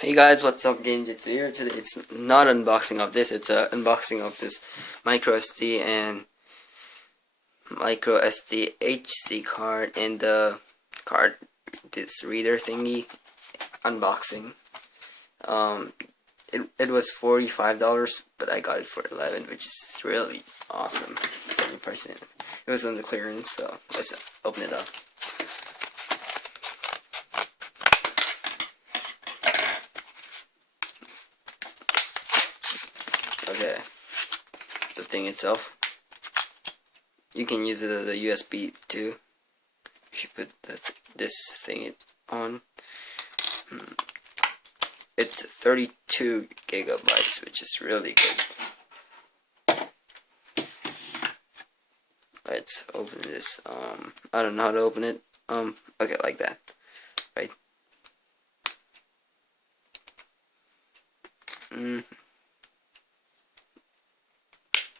Hey guys, what's up? GameJitsu here. Today it's not unboxing of this, it's a unboxing of this micro SD and micro SD HC card and the card, this reader thingy unboxing. It was $45, but I got it for $11, which is really awesome. 70%. It was on the clearance, so let's open it up. Okay, the thing itself, you can use it as a USB too if you put this thing on. It's 32 gigabytes, which is really good. Let's open this. I don't know how to open it. Okay, like that, right?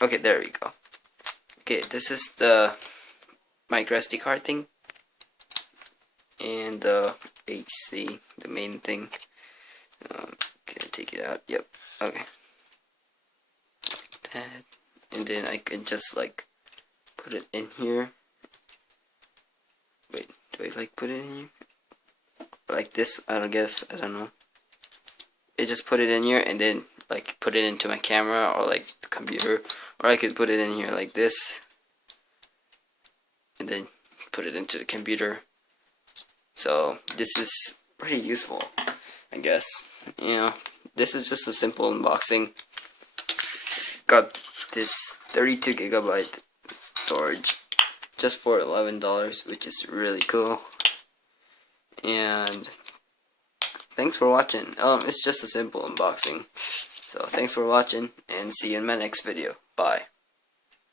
Okay, there we go. Okay, this is the micro SD card thing and the HC, the main thing. Can I take it out? Yep. Okay. Like that, and then I can just like put it in here. Wait, do I like put it in here? Like this? I don't know. I just put it in here and then like put it into my camera or like the computer, or I could put it in here like this and then put it into the computer. So this is pretty useful, I guess. You know, this is just a simple unboxing. Got this 32 gigabyte storage just for $11, which is really cool. And thanks for watching. It's just a simple unboxing. So thanks for watching, and see you in my next video. Bye.